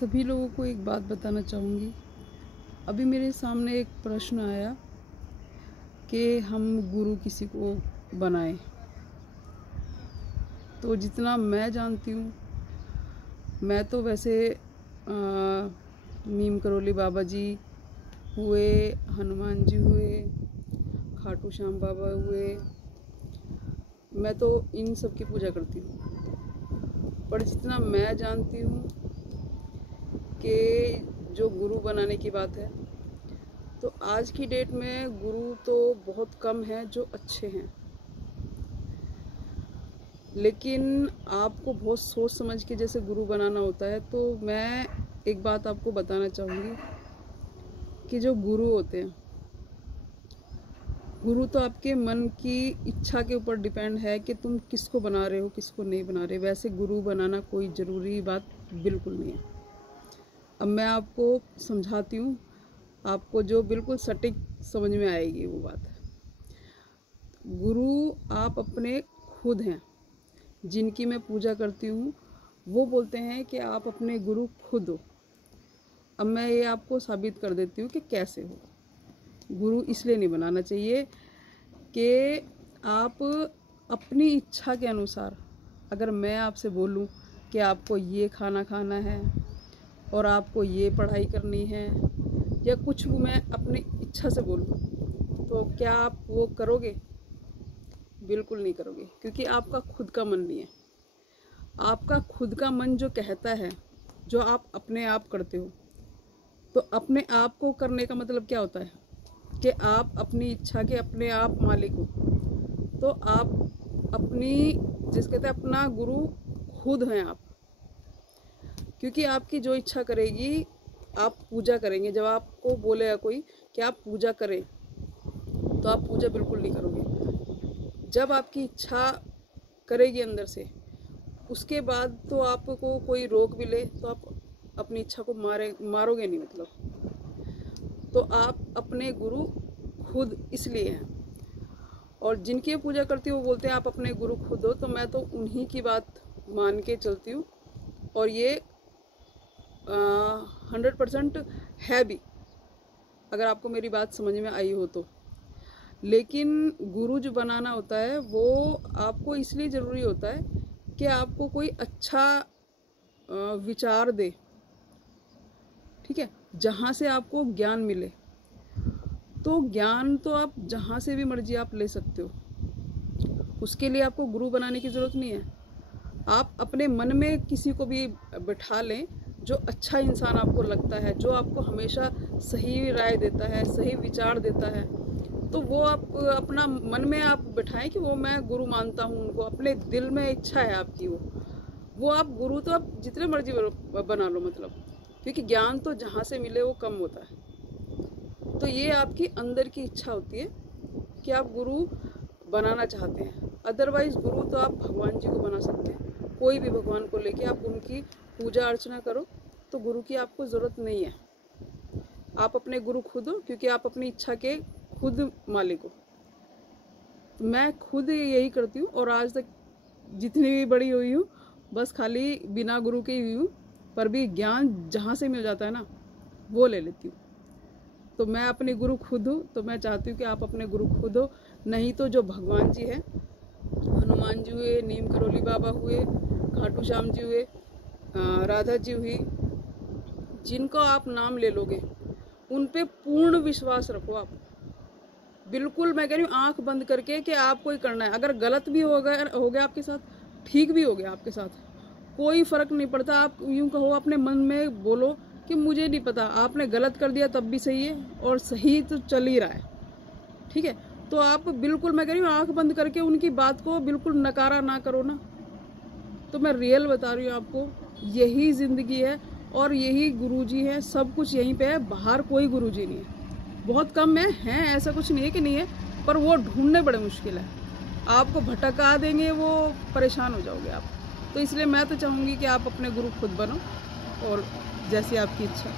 सभी लोगों को एक बात बताना चाहूँगी। अभी मेरे सामने एक प्रश्न आया कि हम गुरु किसी को बनाएं। तो जितना मैं जानती हूँ, मैं तो वैसे नीम करोली बाबा जी हुए, हनुमान जी हुए, खाटू श्याम बाबा हुए, मैं तो इन सब की पूजा करती हूँ। पर जितना मैं जानती हूँ कि जो गुरु बनाने की बात है, तो आज की डेट में गुरु तो बहुत कम हैं जो अच्छे हैं। लेकिन आपको बहुत सोच समझ के जैसे गुरु बनाना होता है। तो मैं एक बात आपको बताना चाहूँगी कि जो गुरु होते हैं, गुरु तो आपके मन की इच्छा के ऊपर डिपेंड है कि तुम किसको बना रहे हो, किसको नहीं बना रहे। वैसे गुरु बनाना कोई ज़रूरी बात बिल्कुल नहीं है। अब मैं आपको समझाती हूँ, आपको जो बिल्कुल सटीक समझ में आएगी वो बात। गुरु आप अपने खुद हैं। जिनकी मैं पूजा करती हूँ वो बोलते हैं कि आप अपने गुरु खुद हो। अब मैं ये आपको साबित कर देती हूँ कि कैसे हो। गुरु इसलिए नहीं बनाना चाहिए कि आप अपनी इच्छा के अनुसार, अगर मैं आपसे बोलूँ कि आपको ये खाना खाना है और आपको ये पढ़ाई करनी है, या कुछ भी मैं अपनी इच्छा से बोलूँ, तो क्या आप वो करोगे? बिल्कुल नहीं करोगे, क्योंकि आपका खुद का मन नहीं है। आपका खुद का मन जो कहता है, जो आप अपने आप करते हो, तो अपने आप को करने का मतलब क्या होता है कि आप अपनी इच्छा के अपने आप मालिक हो। तो आप अपनी, जिस कहते हैं अपना गुरु खुद हैं आप। क्योंकि आपकी जो इच्छा करेगी आप पूजा करेंगे। जब आपको बोलेगा कोई कि आप पूजा करें, तो आप पूजा बिल्कुल नहीं करोगे। जब आपकी इच्छा करेगी अंदर से, उसके बाद तो आपको कोई रोक भी ले तो आप अपनी इच्छा को मारोगे नहीं। मतलब तो आप अपने गुरु खुद इसलिए हैं। और जिनकी पूजा करती हूँ वो बोलते हैं आप अपने गुरु खुद हो। तो मैं तो उन्हीं की बात मान के चलती हूँ, और ये 100% है भी, अगर आपको मेरी बात समझ में आई हो तो। लेकिन गुरु जो बनाना होता है वो आपको इसलिए ज़रूरी होता है कि आपको कोई अच्छा विचार दे, ठीक है, जहाँ से आपको ज्ञान मिले। तो ज्ञान तो आप जहाँ से भी मर्जी आप ले सकते हो, उसके लिए आपको गुरु बनाने की ज़रूरत नहीं है। आप अपने मन में किसी को भी बैठा लें जो अच्छा इंसान आपको लगता है, जो आपको हमेशा सही राय देता है, सही विचार देता है, तो वो आप अपना मन में आप बैठाएं कि वो मैं गुरु मानता हूँ उनको। अपने दिल में इच्छा है आपकी वो आप गुरु तो आप जितने मर्जी बना लो, मतलब, क्योंकि ज्ञान तो जहाँ से मिले वो कम होता है। तो ये आपकी अंदर की इच्छा होती है कि आप गुरु बनाना चाहते हैं। अदरवाइज गुरु तो आप भगवान जी को बना सकते हैं। कोई भी भगवान को लेके आप उनकी पूजा अर्चना करो, तो गुरु की आपको ज़रूरत नहीं है। आप अपने गुरु खुद हो, क्योंकि आप अपनी इच्छा के खुद मालिक हो। तो मैं खुद यही करती हूँ, और आज तक जितनी भी बड़ी हुई हूँ बस खाली बिना गुरु के ही हूँ। पर भी ज्ञान जहाँ से मिल जाता है ना, वो ले लेती हूँ। तो मैं अपने गुरु खुद हूँ। तो मैं चाहती हूँ कि आप अपने गुरु खुद हो। नहीं तो जो भगवान जी हैं, हनुमान जी हुए, नीम करोली बाबा हुए, खाटू श्याम जी हुए, राधा जी हुई, जिनको आप नाम ले लोगे उन पे पूर्ण विश्वास रखो आप। बिल्कुल मैं कह रही हूँ आंख बंद करके कि आपको ही करना है। अगर गलत भी हो गया आपके साथ, ठीक भी हो गया आपके साथ, कोई फ़र्क नहीं पड़ता। आप यूँ कहो, अपने मन में बोलो कि मुझे नहीं पता, आपने गलत कर दिया तब भी सही है, और सही तो चल ही रहा है, ठीक है। तो आप बिल्कुल, मैं कह रही हूँ आंख बंद करके उनकी बात को बिल्कुल नकारा ना करो ना। तो मैं रियल बता रही हूँ आपको, यही ज़िंदगी है और यही गुरुजी है। सब कुछ यहीं पे है, बाहर कोई गुरुजी नहीं है। बहुत कम हैं, ऐसा कुछ नहीं है कि नहीं है, पर वो ढूंढने बड़े मुश्किल है। आपको भटका देंगे, वो परेशान हो जाओगे आप। तो इसलिए मैं तो चाहूँगी कि आप अपने गुरु खुद बनो, और जैसी आपकी इच्छा।